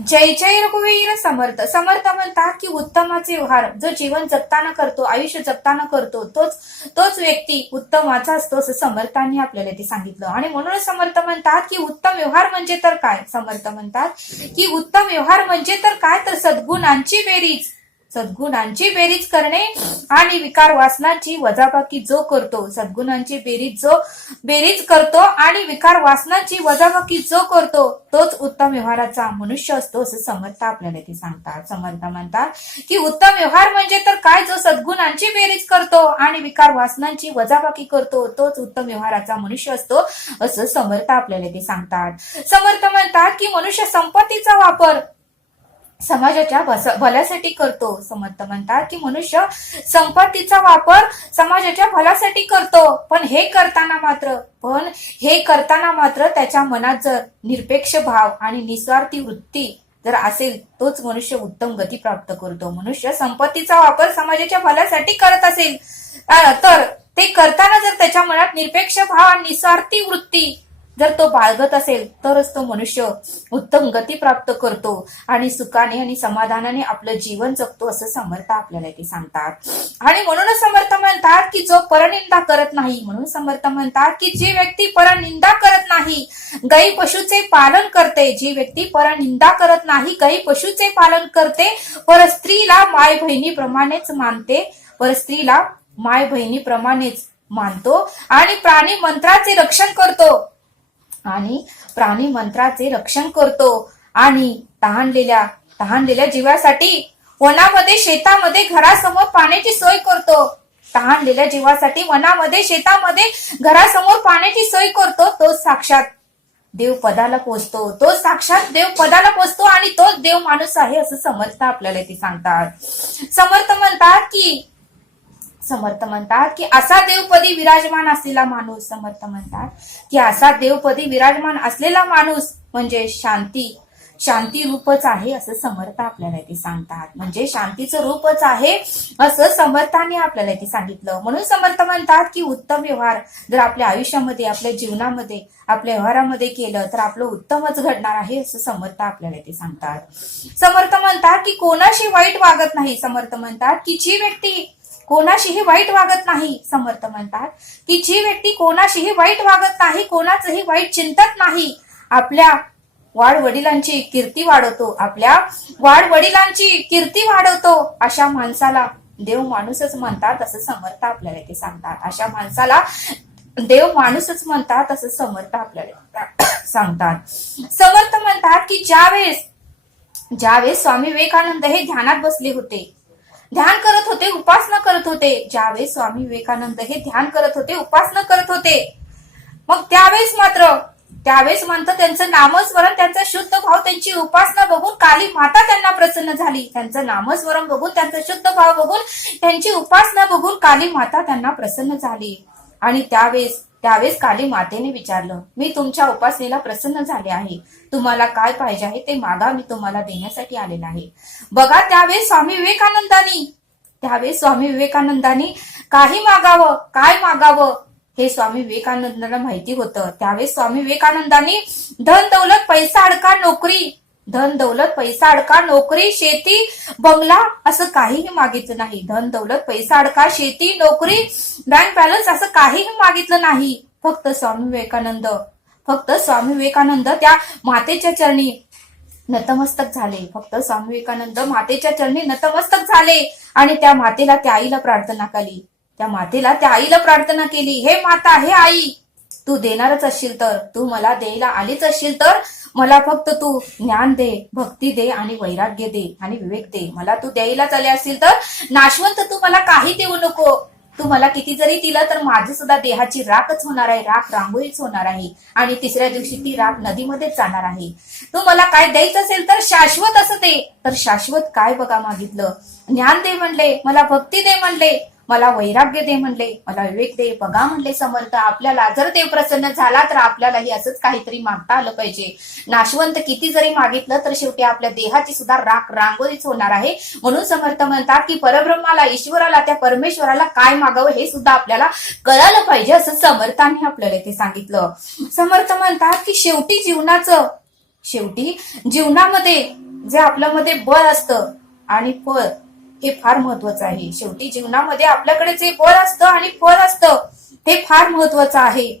जय जय रघुवीर समर्थ. समर्थ म्हणतात की उत्तमाचे व्यवहार. जो जीवन जगताना करतो आयुष्य जगताना करतो तोच तोच व्यक्ती उत्तमाचा असतो असं समर्थांनी आपल्याला ते सांगितलं. आणि म्हणून समर्थ म्हणतात की उत्तम व्यवहार म्हणजे तर काय? समर्थ म्हणतात की उत्तम व्यवहार म्हणजे तर काय? तर सद्गुणांची बेरीज. सद्गुणांची बेरीज करणे आणि विकार वासनाची वजाबाकी जो करतो सद्गुणांची बेरीज जो बेरीज करतो आणि विकार वासनाची वजाबाकी जो करतो तोच उत्तम व्यवहाराचा मनुष्य असतो असं समर्थ आपल्याला ते सांगतात. समर्थ म्हणतात की उत्तम व्यवहार म्हणजे तर काय? जो सद्गुणांची बेरीज करतो आणि विकार वासनांची वजाबाकी करतो तोच उत्तम व्यवहाराचा मनुष्य असतो असं समर्थ आपल्याला ते सांगतात. समर्थ म्हणतात की मनुष्य संपत्तीचा वापर समाजाच्या भल्यासाठी करतो. समर्थ म्हणतात की मनुष्य संपत्तीचा वापर समाजाच्या भल्यासाठी करतो. पण हे करताना मात्र पण हे करताना मात्र त्याच्या मनात जर निरपेक्ष भाव आणि निस्वार्थी वृत्ती जर असेल तोच मनुष्य उत्तम गती प्राप्त करतो. मनुष्य संपत्तीचा वापर समाजाच्या भल्यासाठी करत असेल तर ते करताना जर त्याच्या मनात निरपेक्ष भाव आणि निस्वार्थी वृत्ती जर तो बाळगत असेल तरच तो मनुष्य उत्तम गती प्राप्त करतो आणि सुखाने आणि समाधानाने आपलं जीवन जगतो असं समर्थ आपल्याला ते सांगतात. आणि म्हणूनच समर्थ म्हणतात की जो परनिंदा करत नाही म्हणून समर्थ म्हणतात की जी व्यक्ती परनिंदा करत नाही गाई पशुचे पालन करते. जी व्यक्ती परनिंदा करत नाही गाई पशुचे पालन करते पर स्त्रीला माय बहिणीप्रमाणेच मानते. पर स्त्रीला माय बहिणीप्रमाणेच मानतो आणि प्राणी मंत्राचे रक्षण करतो. आणि प्राणी मंत्राचे रक्षण करतो आणि तहानलेल्या तहानलेल्या जीवासाठी वनामध्ये शेतामध्ये घरासमोर पाण्याची सोय करतो. तहानलेल्या जीवासाठी वनामध्ये शेतामध्ये घरासमोर पाण्याची सोय करतो. तो साक्षात देव पदाला पोचतो. तो साक्षात देव पदाला पोचतो आणि तोच देव माणूस आहे असं समर्थ आपल्याला ते सांगतात. समर्थ म्हणतात की समर्थ म्हणतात की असा देवपदी विराजमान असलेला माणूस समर्थ म्हणतात की असा देवपदी विराजमान असलेला माणूस म्हणजे शांती. शांती रूपच आहे असं समर्थ आपल्याला ते सांगतात. म्हणजे शांतीचं रूपच आहे असं समर्थाने आपल्याला इथे सांगितलं. म्हणून समर्थ म्हणतात की उत्तम व्यवहार जर आपल्या आयुष्यामध्ये आपल्या जीवनामध्ये आपल्या व्यवहारामध्ये केलं तर आपलं उत्तमच घडणार आहे असं समर्थ आपल्याला ते सांगतात. समर्थ म्हणतात की कोणाशी वाईट वागत नाही. समर्थ म्हणतात की जी व्यक्ती कोणाशीही वाईट वागत नाही समर्थ म्हणतात. की जी व्यक्ती कोणाशीही वाईट वागत नाही कोणाचंही वाईट चिंतत नाही आपल्या वाढ वडिलांची कीर्ती वाढवतो आपल्या वाढ वडिलांची कीर्ती वाढवतो अशा माणसाला देव माणूसच म्हणतात असं समर्थ आपल्याला ते सांगतात. अशा माणसाला देव माणूसच म्हणतात असं समर्थ आपल्याला सांगतात. समर्थ म्हणतात की ज्यावेळेस ज्यावेळेस स्वामी विवेकानंद हे ध्यानात बसले होते ध्यान करत होते उपासना करत होते. ज्यावेळेस स्वामी विवेकानंद हे ध्यान करत होते उपासना करत होते. मग त्यावेळेस मात्र त्यावेळेस म्हणतो त्यांचं नामस्मरण त्यांचा शुद्ध भाव त्यांची उपासना बघून काली माता त्यांना प्रसन्न झाली. त्यांचं नामस्मरण बघून त्यांचा शुद्ध भाव बघून त्यांची उपासना बघून काली माता त्यांना प्रसन्न झाली. आणि त्यावेळेस त्यावेळेस काली मातेने विचारलं मी तुमच्या उपासनेला प्रसन्न झाले आहे. तुम्हाला काय पाहिजे आहे ते मागा मी तुम्हाला देण्यासाठी आलेला आहे. बघा त्यावेळेस स्वामी विवेकानंदानी त्यावेळेस स्वामी विवेकानंदानी काही मागावं काय मागावं हे स्वामी विवेकानंदांना माहिती होतं. त्यावेळेस स्वामी विवेकानंदांनी धन दौलत पैसा अडका नोकरी धन दौलत पैसा अडका नोकरी शेती बंगला असं काहीही मागितलं नाही. धन दौलत पैसा अडका शेती नोकरी बँक बॅलन्स असं काहीही मागितलं नाही. फक्त स्वामी विवेकानंद. फक्त स्वामी विवेकानंद त्या मातेच्या चरणी नतमस्तक झाले. फक्त स्वामी विवेकानंद मातेच्या चरणी नतमस्तक झाले आणि त्या मातेला त्या आईला प्रार्थना केली. त्या मातेला त्या आईला प्रार्थना केली. हे माता हे आई तू देणारच असशील तर तू मला द्यायला आलीच असशील तर मला फक्त तू ज्ञान दे भक्ती दे आणि वैराग्य दे आणि विवेक दे. मला तू द्यायलाच आले असतील तर नाशवंत तू मला काही देऊ नको. तू मला किती जरी दिलं तर माझी सुद्धा देहाची राखच होणार आहे राख रांगोळीच होणार आहे आणि तिसऱ्या दिवशी ती राख नदीमध्येच जाणार आहे. तू मला काय द्यायचं असेल तर शाश्वत असं दे. तर शाश्वत काय बघा मागितलं? ज्ञान दे म्हणले मला भक्ती दे म्हणले. मला वैराग्य दे म्हणले मला विवेक दे बघा म्हणले समर्थ आपल्याला जर देव प्रसन्न झाला तर आपल्यालाही असंच काहीतरी मागता आलं पाहिजे. नाशवंत किती जरी मागितलं तर शेवटी आपल्या देहाची सुद्धा राख रांगोळीच होणार आहे. म्हणून समर्थ म्हणतात की परब्रह्माला ईश्वराला त्या परमेश्वराला काय मागावं हे सुद्धा आपल्याला कळालं पाहिजे असं समर्थाने आपल्याला ते सांगितलं. समर्थ म्हणतात की शेवटी जीवनाचं शेवटी जीवनामध्ये जे आपल्यामध्ये बळ असतं आणि फळ हे फार महत्वाचं आहे. शेवटी जीवनामध्ये आपल्याकडे जे बळ असतं आणि फळ असतं हे फार महत्वाचं आहे.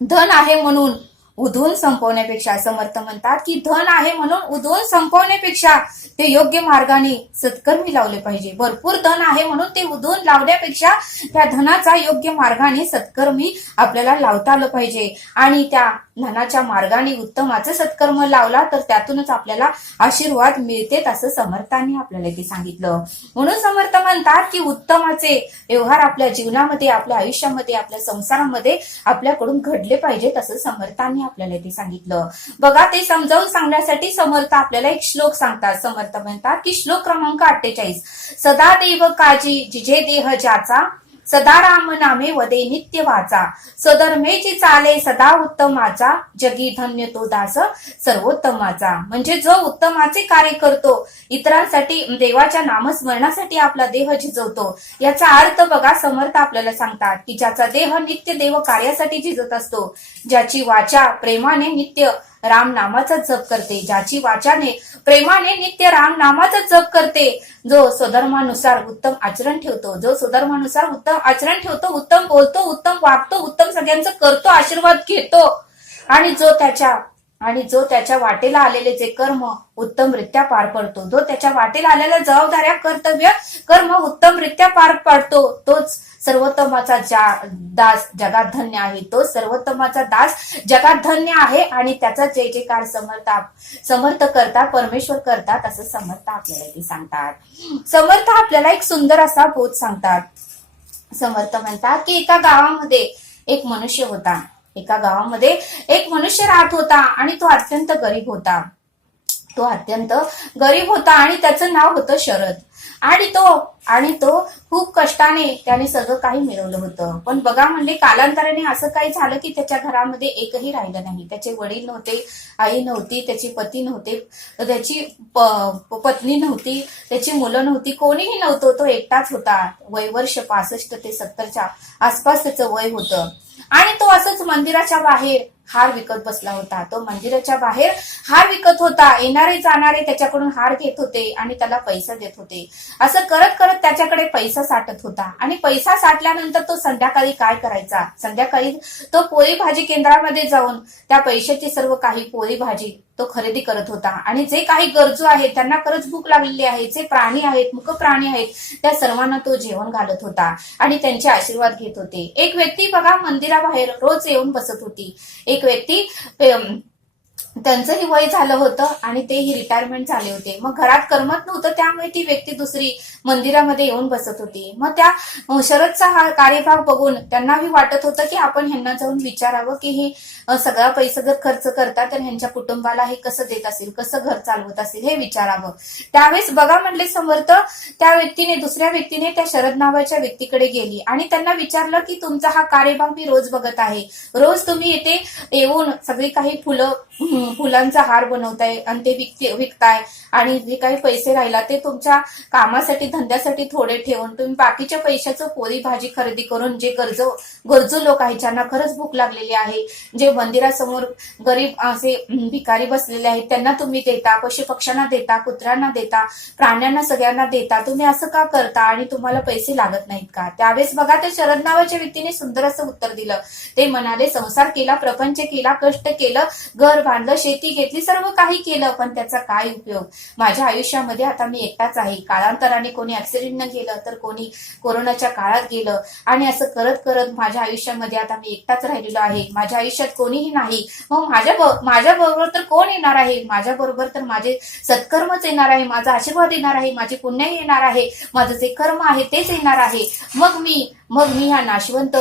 धन आहे म्हणून उधून संपवण्यापेक्षा समर्थ म्हणतात की धन आहे म्हणून उधून संपवण्यापेक्षा ते योग्य मार्गाने सत्कर्मी लावले पाहिजे. भरपूर धन आहे म्हणून ते उधळून लावण्यापेक्षा त्या धनाचा योग्य मार्गाने सत्कर्मी आपल्याला लावता आलं पाहिजे. आणि त्या धनाच्या मार्गाने उत्तमाचं सत्कर्म लावला तर त्यातूनच आपल्याला आशीर्वाद मिळतेत असं समर्थांनी आपल्याला ते सांगितलं. म्हणून समर्थ म्हणतात की उत्तमाचे व्यवहार आपल्या जीवनामध्ये आपल्या आयुष्यामध्ये आपल्या संसारामध्ये आपल्याकडून घडले पाहिजेत असं समर्थांनी आपल्याला ते सांगितलं. बघा ते समजावून सांगण्यासाठी समर्थ आपल्याला एक श्लोक सांगतात. समर्थ म्हणतात की श्लोक क्रमांक अठ्ठेचाळीस. सदा देव काजी जिजे देह ज्याचा सदा राम नामे वदे नित्य वाचा. सधर्मेची चाले सदा उत्तमाचा जगी धन्य तो दास सर्वोत्तमाचा. म्हणजे जो उत्तमाचे कार्य करतो इतरांसाठी देवाच्या नामस्मरणासाठी आपला देह झिजवतो. याचा अर्थ बघा समर्थ आपल्याला सांगतात की ज्याचा देह नित्य देव कार्यासाठी झिजत असतो ज्याची वाचा प्रेमाने नित्य राम नामाचा जप करते ज्याची वाचाने प्रेमाने नित्य राम नामाचा जप करते. जो स्वधर्मानुसार उत्तम आचरण ठेवतो जो स्वधर्मानुसार उत्तम आचरण ठेवतो उत्तम बोलतो उत्तम वागतो उत्तम सगळ्यांचं करतो आशीर्वाद घेतो. आणि जो त्याच्या आणि जो त्याच्या वाटेला आलेले जे कर्म उत्तमरित्या पार पडतो जो त्याच्या वाटेला आलेल्या जबाबदाऱ्या कर्तव्य कर्म उत्तमरित्या पार पाडतो तोच सर्वोत्तमाचा ज्या दास जगात धन्य आहे तो सर्वोत्तमाचा दास जगात धन्य आहे आणि त्याचा जय जयकार समर्थ समर्थ करतात परमेश्वर करतात असं समर्थ आपल्याला ते सांगतात. समर्थ आपल्याला एक सुंदर असा बोध सांगतात. समर्थ म्हणतात की एका गावामध्ये एक मनुष्य होता. एका गावामध्ये एक मनुष्य राहत होता आणि तो अत्यंत गरीब होता. तो अत्यंत गरीब होता आणि त्याचं नाव होतं शरद. आणि तो आणि तो खूप कष्टाने त्याने सगळं काही मिळवलं होतं. पण बघा म्हणले कालांतराने असं काही झालं की त्याच्या घरामध्ये एकही राहिलं नाही. त्याचे वडील नव्हते आई नव्हती त्याचे पती नव्हते त्याची प- पत्नी नव्हती त्याची मुलं नव्हती कोणीही नव्हतं. तो एकटाच होता. वय वर्ष पासष्ट ते सत्तरच्या आसपास त्याचं वय होतं. आणि तो असंच मंदिराच्या बाहेर हार विकत बसला होता. तो मंदिराच्या बाहेर हार विकत होता. येणारे जाणारे त्याच्याकडून हार घेत होते आणि त्याला पैसा देत होते. असं करत करत त्याच्याकडे पैसा साठत होता. आणि पैसा साठल्यानंतर तो संध्याकाळी काय करायचा? संध्याकाळी तो पोळी भाजी केंद्रामध्ये जाऊन त्या पैशाची सर्व काही पोळी भाजी तो खरेदी करत होता. आणि जे काही गरजू आहेत त्यांना खरंच भूक लागलेली आहे. जे प्राणी आहेत मुख प्राणी आहेत त्या सर्वांना तो जेवण घालत होता आणि त्यांचे आशीर्वाद घेत होते. एक व्यक्ती बघा मंदिराबाहेर रोज येऊन बसत होती. एक व्यक्ती त्यांचंही वय झालं होतं आणि तेही रिटायरमेंट झाले होते. मग घरात करमत नव्हतं त्यामुळे ती व्यक्ती दुसरी मंदिरामध्ये येऊन बसत होती. मग त्या शरदचा हा कार्यभाग बघून त्यांनाही वाटत होतं की आपण ह्यांना जाऊन विचारावं की हे सगळा पैसा जर खर्च करतात तर ह्यांच्या कुटुंबाला हे कसं देत असेल कसं घर चालवत असेल हे विचारावं. त्यावेळेस बघा म्हणले समर्थ त्या व्यक्तीने दुसऱ्या व्यक्तीने त्या शरद नावाच्या व्यक्तीकडे गेली आणि त्यांना विचारलं की तुमचा हा कार्यभाग मी रोज बघत आहे. रोज तुम्ही इथे येऊन सगळी काही फुलं फुलांचा हार बनवताय आणि ते विकते विकताय. आणि जे काही पैसे राहिला ते तुमच्या कामासाठी धंद्यासाठी थोडे ठेवून तुम्ही बाकीच्या पैशाचं पोरी भाजी खरेदी करून जे गरजू गरजू लोक आहेत ज्यांना खरंच भूक लागलेली आहे जे मंदिरासमोर गरीब असे भिकारी बसलेले आहेत त्यांना तुम्ही देता पशु पक्ष्यांना देता कुत्र्यांना देता प्राण्यांना सगळ्यांना देता तुम्ही असं का करता आणि तुम्हाला पैसे लागत नाहीत का? त्यावेळेस बघा ते शरद नावाच्या व्यक्तीने सुंदर असं उत्तर दिलं. ते म्हणाले संसार केला प्रपंच केला कष्ट केलं घर बांधलं शेती घेतली सर्व काही केलं पण त्याचा काय उपयोग? माझ्या आयुष्यामध्ये आता मी एकटाच आहे. कालांतराने कोणी ऍक्सिडेंटनं गेलं तर कोणी कोरोनाच्या काळात गेलं. आणि असं करत करत माझ्या आयुष्यामध्ये आता मी एकटाच राहिलेलो आहे. माझ्या आयुष्यात कोणीही नाही. मग माझ्या माझ्या बरोबर तर कोण येणार आहे? माझ्या बरोबर तर माझे सत्कर्मच येणार आहे. माझा आशीर्वाद येणार आहे. माझे पुण्य येणार आहे. माझं जे कर्म आहे तेच येणार आहे. मग मी मग मी हा नाशवंत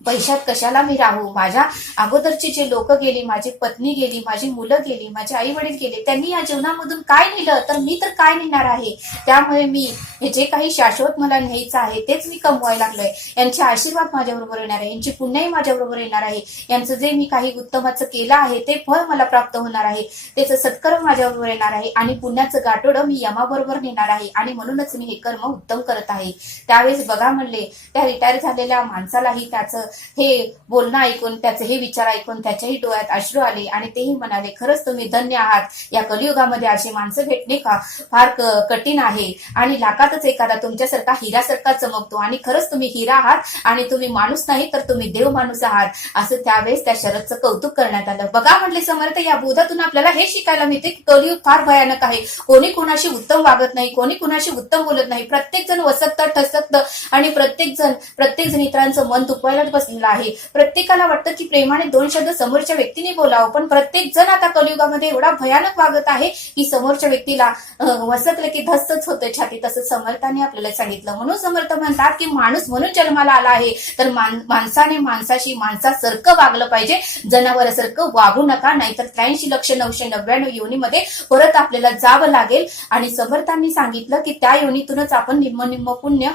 पैशात कशाला मी राहू? माझ्या अगोदरची जे लोक गेली माझी पत्नी गेली माझी मुलं गेली माझे आई वडील गेले त्यांनी या जीवनामधून काय नेलं तर मी तर काय नेणार आहे? त्यामुळे मी हे जे काही शाश्वत मला न्यायचं आहे तेच मी कमवायला लागलोय. यांचे आशीर्वाद माझ्याबरोबर येणार आहे. यांची पुण्याही माझ्याबरोबर येणार आहे. यांचं जे मी काही उत्तमाचं केलं आहे ते फळ मला प्राप्त होणार आहे. त्याचं सत्कर्म माझ्याबरोबर येणार आहे आणि पुण्याचं गाठोडं मी यमाबरोबर नेणार आहे आणि म्हणूनच मी हे कर्म उत्तम करत आहे. त्यावेळेस बघा म्हणले त्या रिटायर झालेल्या माणसालाही त्याचं हे बोलणं ऐकून त्याचे हे विचार ऐकून त्याच्याही डोळ्यात अश्रू आले आणि तेही म्हणाले खरंच तुम्ही धन्य आहात. या कलियुगामध्ये अशी माणसं भेटणे का? फार कठीण आहे. आणि लाखातच एखादा तुमच्यासारखा हिऱ्यासारखा चमकतो. आणि खरंच तुम्ही हिरा आहात आणि तुम्ही माणूस नाही तर तुम्ही देव माणूस आहात. असं त्यावेळेस त्या शरदचं कौतुक करण्यात आलं. बघा म्हटले समर्थ या बोधातून आपल्याला हे शिकायला मिळते की कलियुग फार भयानक आहे. कोणी कोणाशी उत्तम वागत नाही कोणी कोणाशी उत्तम बोलत नाही. प्रत्येक जण वसक्त ठसक्त आणि प्रत्येक जण प्रत्येक जण इतरांचं मन दुखवायला बसलेला आहे. प्रत्येकाला वाटतं की प्रेमाने दोन शब्द समोरच्या व्यक्तीने बोलावं पण प्रत्येक जण आता कलियुगामध्ये एवढा भयानक वागत आहे की समोरच्या व्यक्तीला वसकलं की धस्तच होतं छाती. तसं समर्थाने आपल्याला सांगितलं. म्हणून समर्थ म्हणतात की माणूस म्हणून जन्माला आला आहे. तर माणसाने माणसाशी माणसासारखं वागलं पाहिजे. जनावरासारखं वागू नका नाहीतर त्र्याऐंशी लक्ष नऊशे नव्याण्णव योनीमध्ये परत आपल्याला जावं लागेल. आणि समर्थांनी सांगितलं की त्या योनीतूनच आपण निम्म निम्म पुण्य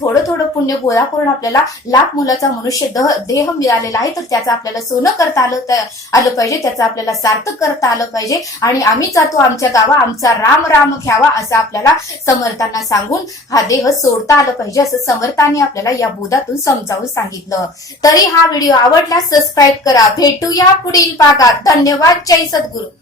थोडं थोडं पुण्य गोळा करून आपल्याला लाख मुलाचा मनुष्य दह- देह मिळालेला आहे तर त्याचं आपल्याला सोनं करता आलं आलं पाहिजे त्याचं आपल्याला सार्थक करता आलं पाहिजे. आणि आम्ही जातो आमच्या गावा आमचा राम राम घ्यावा असं आपल्याला समर्थांना सांगून हा देह सोडता आलं पाहिजे असं समर्थांनी आपल्याला या बोधातून समजावून सांगितलं. तरी हा व्हिडिओ आवडल्यास सबस्क्राईब करा. भेटूया पुढील भागात. धन्यवाद. जय सद्गुरू.